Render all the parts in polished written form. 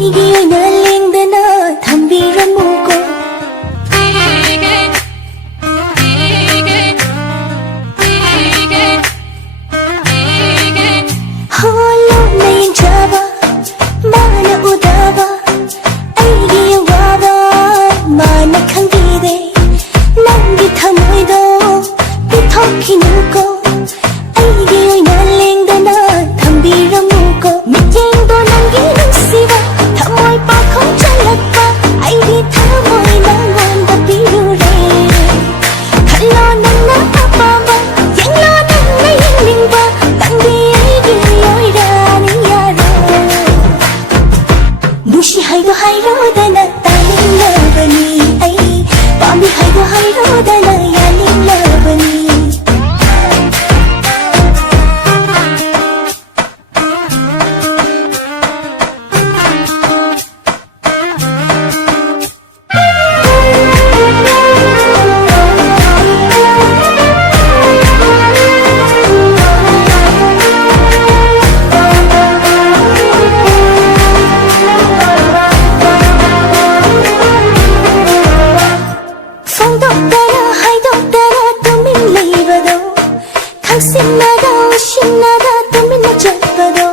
ꯑꯩꯒꯤ ꯑꯣꯏꯅ ꯂꯦꯡꯗꯅ ꯊꯝꯕꯤꯔꯝꯃꯨꯀꯣ ꯍꯣꯂꯣꯛꯅ ꯌꯦꯡꯖꯕ ꯃꯥꯅ ꯎꯗꯕ ꯑꯩꯒꯤ ꯑꯋꯥꯕ ꯃꯥꯅ ꯈꯪꯕꯤꯗꯦ ꯅꯪꯒꯤ ꯊꯃꯣꯏꯗꯣ ꯄꯤꯊꯣꯛꯈꯤꯅꯨꯀꯣ ꯑꯩꯒꯤ ꯑꯣꯏꯅ ꯂꯦꯡꯗꯅ ꯊꯝꯕꯤꯔꯝꯃꯨꯀꯣ ꯃꯤꯠꯌꯦꯡꯗꯣ ꯅꯪꯒꯤ ꯅꯨꯡꯁꯤꯕ ꯊꯃꯣꯏ ꯄꯥꯈꯣꯡ ꯆꯜꯂꯛꯄ ꯑꯩꯒꯤ ꯊꯃꯣꯏ ꯅꯪꯉꯣꯟꯗ ꯄꯤꯔꯨꯔꯦ ꯈꯜꯂꯣ ꯅꯪꯅ ꯑꯄꯥꯝꯕ ꯌꯦꯡꯂꯣ ꯅꯪꯅ ꯌꯦꯡꯅꯤꯡꯕ ꯅꯪꯗꯤ ꯑꯩꯒꯤ ꯑꯣꯏꯔꯅꯤ ꯌꯥꯔꯣ ꯅꯨꯡꯁꯤ ꯍꯥꯏꯗꯣ ꯍꯥꯏꯔꯣꯗꯅ ꯇꯥꯅꯤꯡꯂꯕꯅꯤ ꯑꯩ ꯄꯥꯝꯃꯤ ꯍꯥꯏꯗꯣ ꯍꯥꯏꯔꯣꯗꯅ ꯌꯥꯅꯤꯡꯂꯕꯅꯤ ꯐꯣꯡꯗꯣꯛꯇꯅ ꯍꯥꯏꯗꯣꯛꯇꯅ ꯇꯨꯃꯤꯟ ꯂꯩꯕꯗꯣ ꯈꯪꯁꯤꯟꯅꯗ ꯎꯁꯤꯟꯅꯗ ꯇꯨꯃꯤꯟꯅ ꯆꯠꯄꯗꯣ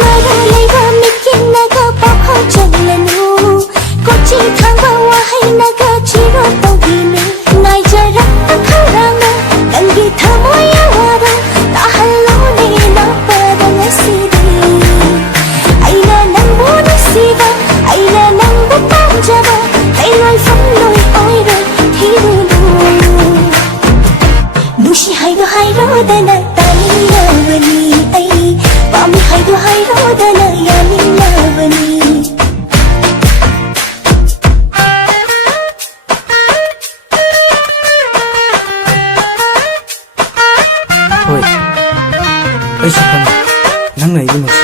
ꯃꯔꯥ ꯂꯩꯕ ꯃꯤꯠꯌꯦꯡꯅꯒ ꯄꯥꯈꯣꯡ ꯆꯜꯂꯅꯨ ꯀꯣꯆꯤ ꯊꯥꯡꯕ ꯋꯥꯍꯩꯅꯒ ꯆꯤꯔꯣ ꯇꯧꯕꯤꯅꯨ ꯉꯥꯏꯖꯔꯛꯄ ꯈꯧꯔꯥꯡꯅ ꯅꯪꯒꯤ ꯊꯃꯣꯏ ꯑꯋꯥꯕ ꯇꯥꯍꯜꯂꯣꯅꯦ ꯅꯥꯄꯗ ꯉꯁꯤꯗꯤ ꯑꯩꯅ ꯅꯪꯕꯨ ꯅꯨꯡꯁꯤꯕ ꯑꯩꯅ ꯅꯪꯕు ꯄꯥꯝꯖꯕ ꯂꯩꯔꯣꯏꯐꯝ ꯂꯣꯏ ꯑꯣꯏꯔꯣꯏ ꯊꯤꯔꯨꯅꯨ ꯅꯨꯡꯁꯤ ꯍꯥꯏꯗꯣ ꯍꯥꯏꯔꯣꯗꯅ ꯇꯥꯅꯤꯡꯂꯕꯅꯤ ꯑꯩ ꯄꯥꯝꯃꯤ ꯍꯥꯏꯗꯣ ꯍꯥꯏꯔꯣꯗꯅ ꯌꯥꯅꯤꯡꯂꯕꯅꯤ ꯍꯣꯏ ꯑꯩꯁꯨ ꯈꯪꯉꯤ ꯅꯪꯅ ꯑꯩꯕꯨ ꯅꯨꯡꯁꯤ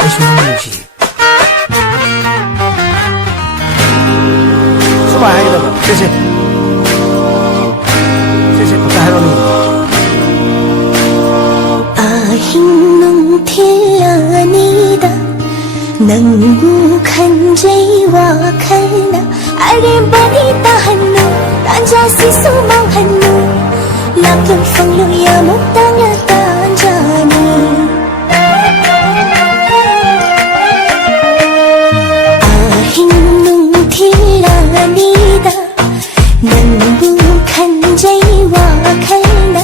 ꯑꯩꯁꯨ ꯅꯪꯕꯨ ꯅꯨꯡꯁꯤ ꯁꯨꯃꯥꯏ ꯍꯥꯏꯒꯗꯕ ꯁꯦ ꯑꯝꯇ ꯍꯥꯏꯔꯣꯅꯦ ꯑꯍꯤꯡ ꯅꯨꯡꯊꯤꯜ ꯑꯅꯤꯗ ꯅꯪꯕꯨ ꯈꯟꯖꯩ ꯋꯥꯈꯜꯅ ꯑꯔꯦꯝꯕꯗꯤ ꯇꯥꯍꯟꯅꯨ ꯇꯥꯟꯖꯥꯁꯤꯁꯨ ꯃꯥꯡꯍꯟꯅꯨ ꯂꯥꯞꯂꯣꯏ ꯐꯪꯂꯣꯏ ꯑꯃꯨꯛꯇꯪꯅ ꯇꯥꯟꯖꯥꯅꯤ ꯑꯍꯤꯡ ꯅꯨꯡꯊꯤꯜ ꯑꯅꯤꯗ ꯅꯪꯕу खंजई वाखलना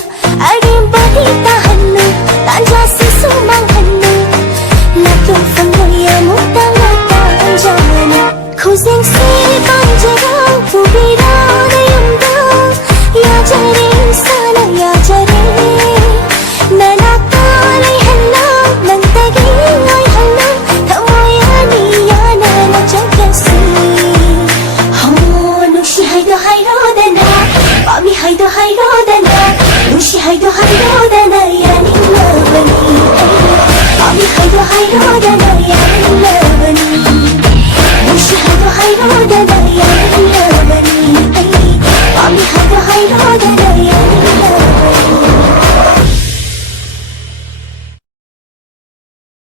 अरेंबदी ताहन्नु तांजासिसु मांगन्नु लातो फंगोया मुक्तांगा तांजाना खुजें से पांजरा पुबिरा नयंदा याजरे साना याजरे नना ताले हल्ला नंतगी नोय हल्ला थमोया नियाना न जगसी हो नुशी हाइदो हाइरोदना पामी हाइदो हाइरोदना नुशी हाइदो हाइरोदना यानी